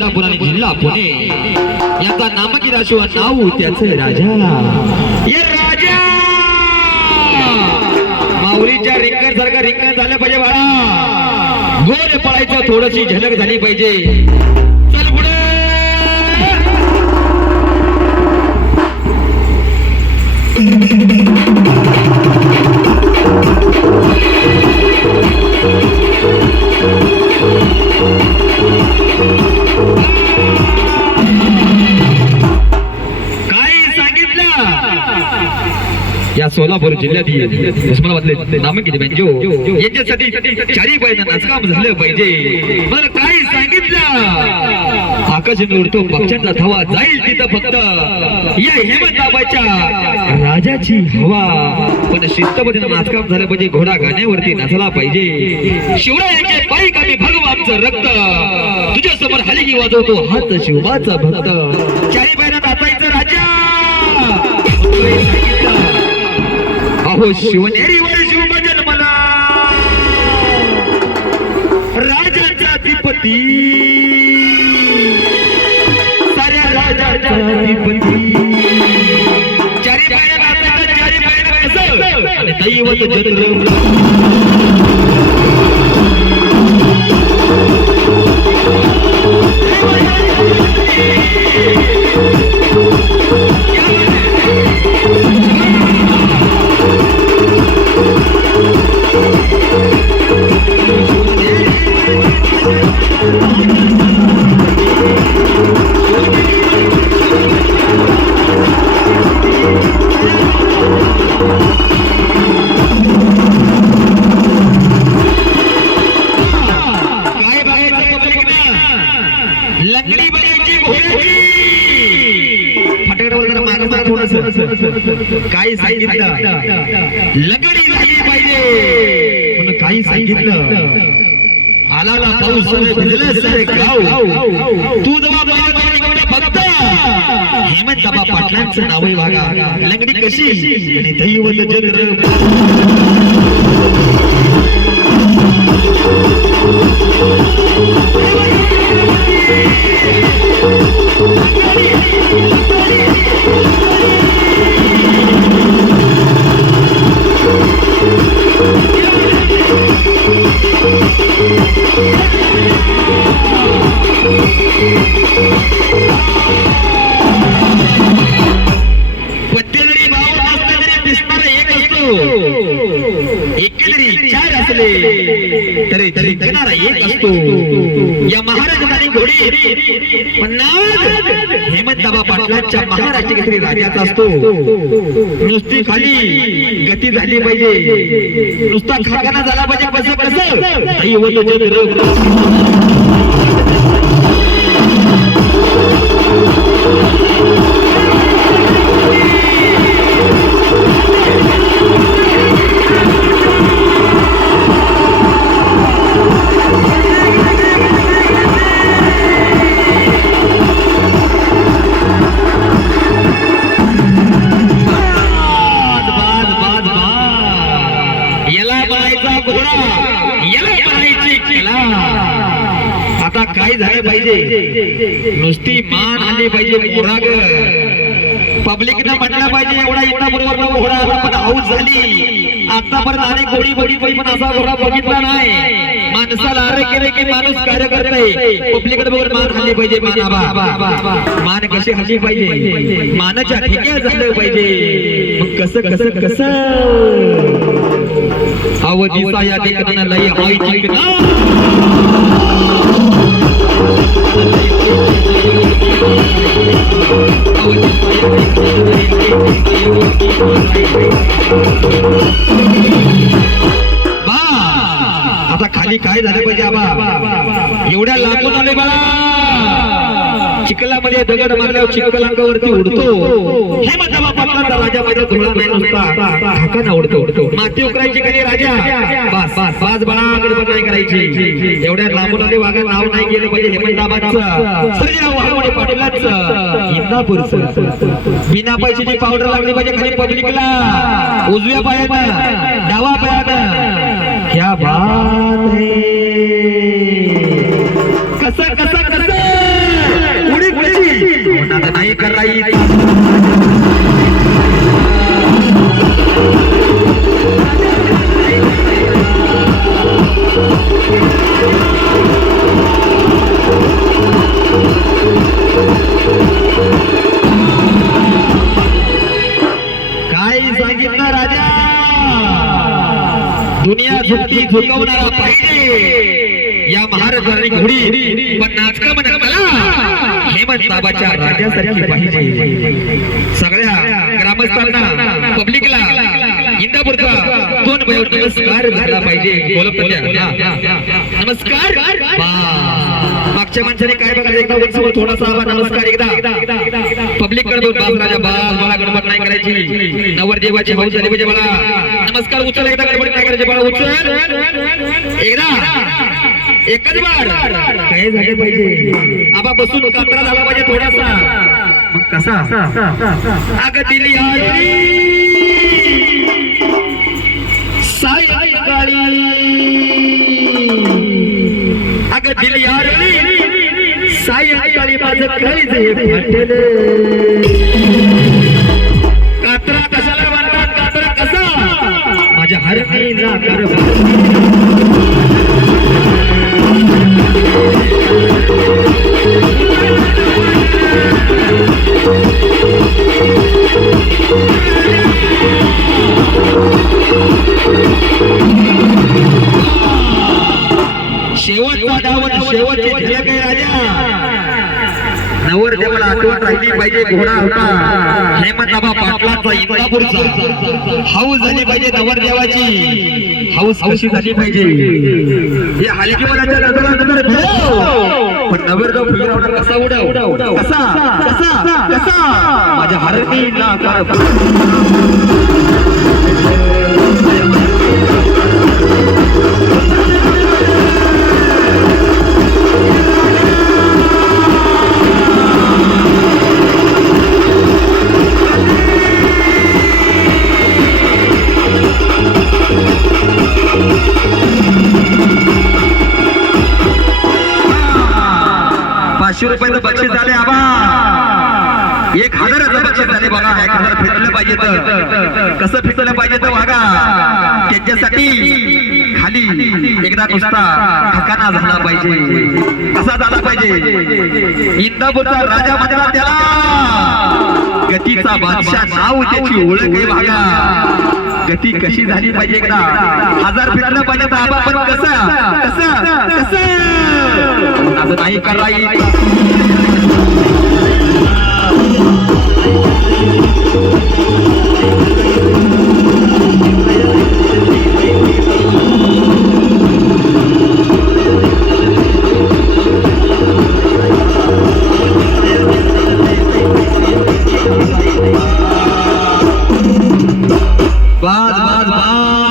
बदनापूर आणि जिल्हा पुणे याचा नामकी राशिवा नाव त्याच राजा. राजा! माऊलीच्या रिंगण सारखं रिंगण झालं पाहिजे बाळा. गोड पळायचं थोडीशी झलक झाली पाहिजे. सोलापूर जिल्ह्यातील उस्मानाबादले नामक बँजो यांच्यासाठी चारी पाहिजे नाचकाम झालं पाहिजे. मला काय सांगितलं. आकाश उडतो पक्षांचा थवा जाईल तिथं फक्त. या हेमंताबाच्या राजाची हवा. पण शिस्तमध्ये नाचकाम झालं पाहिजे घोडा गाण्यावरती नाचला पाहिजे. शिवरायाचे पायी कमी भगव आमचं रक्त. तुझ्या समोर हलगी वाजवतो हात शिवबाचा भक्त. शिवनेरीवर शिव जन्मला राजाचा अधिपती. साऱ्या राजाचा अधिपती. चारी बाया नाचायचं, चारी बाया कसं आणि दैवत जत्र काही सांगितलं. लगडी झाली पाहिजे. म्हणून काही सांगितलं. आला पाऊस सगळे भिजले गाव तू जेव्हा फक्त. हेमंत बाबा पाटलांचं नावही आहे बघा लंगडी कशी? आणि दैवत जत्र असले तरी तरी करणारा एक असतो. या महाराजांनी घोडी. पण नाव हेमंतबाबा पाटलांच्या महाराष्ट्र केसरी राजाचा असतो. नुसती खाली गती झाली पाहिजे. नुसता खागाना झाला पाहिजे. कसं कसं दैवत जग याला म्हणायची कला. आता काय झालं पाहिजे? नुसती मान आली पाहिजे मोराग पब्लिकनं म्हटलं पाहिजे एवढा एवढा बरोबर घोडा आला पण हाऊस झाली. आतापर्यंत अनेक गोडी घोडी पण असा घोडा बघितला नाही. माणसाला अरे केले की माणूस कार्य करतय. पब्लिकडे बरोबर मान हल्ली पाहिजे मान कशी हल्ली पाहिजे. मानाच्या ठेक्या झालं पाहिजे. मग कसं कसं कसं अवधीचा या ठिकाणी लई हाय ठिकाण. आता खाली काय झालं पाहिजे आबा? एवढ्या लांबून आले बाळा. चिखलामध्ये दगड मारल्यावर चिखल अंगावरती उडतो. हे माझा बापाचा राजा माझ्या धुळा नाही नुसता. ढाकाना उडतो. उडतो माती उकरायची कधी राजा? बास बास बास बाळा गडबड नाही करायची. एवढ्या लांबून आले वागा नाव नाही गेलं पाहिजे हेमंताबादचं सर्जेराव वाघमोडे पाटलाचं. इंदापूरचं. बिना पैशाची पावडर लागली पाहिजे खाली पब्लिकला उजव्या पायानं. डावा पायानं. क्या कसा कसा कसा? उड़ी उड़ी होना तो कर झुकवणारा पाहिजे या महाराजांनी घोडी. पण नाचका म्हणत मला हेमंत बाबाच्या राजासारखी पाहिजे. सगळ्या ग्रामस्थांना पब्लिकला इंदापूरचा दोन वयो नमस्कार झाला पाहिजे. बोलत. नमस्कार. मागच्या माणसाने काय बघा एकदा थोडासा नमस्कार एकदा. पब्लिककडे बाप राजा बाप मला गडबड नाही करायची. नवर देवाची भाऊ झाली पाहिजे मला नमस्कार उचल एकदा गडबड नाही करायची मला उचल. एकदा. एकच बार काय झाले पाहिजे? आबा बसून कचरा झाला पाहिजे थोडासा. मग कसा? अग दिली सायंकाळी अग दिली सायंकाळी माझं काळीज फाटल. नवर देवाला आठवण राहिली पाहिजे घोडा होता. हेमंत बाबा पाटलाचा इंदापूरचा. हाऊस झाली पाहिजे नवर देवाची. हाऊस हौशी झाली पाहिजे? हे हलकीवाल्याच्या नजरा नजर फिरव. पण नवरदेव फिरवणार कसा उडव? कसा? कसा? कसा? माझ्या हरणीला ना पाचशे रुपयाचं बक्षीस झाले आबा. एक हजाराचं बक्षीस झाले बघा एक हजार फिरलं पाहिजे तर. कसं फिरलं पाहिजे तर बघा त्यांच्यासाठी खाली एकदा नुसता ठकाना झाला पाहिजे. कसा झाला पाहिजे? इंदापूरचा राजा म्हणला त्याला गतीचा बादशाह नाव त्याची ओळख आहे बघा गती कशी झाली पाहिजे एकदा? हजार फिरलं पाहिजे बाबा पण कसं? कसं? कसं? असं नाही करायचं.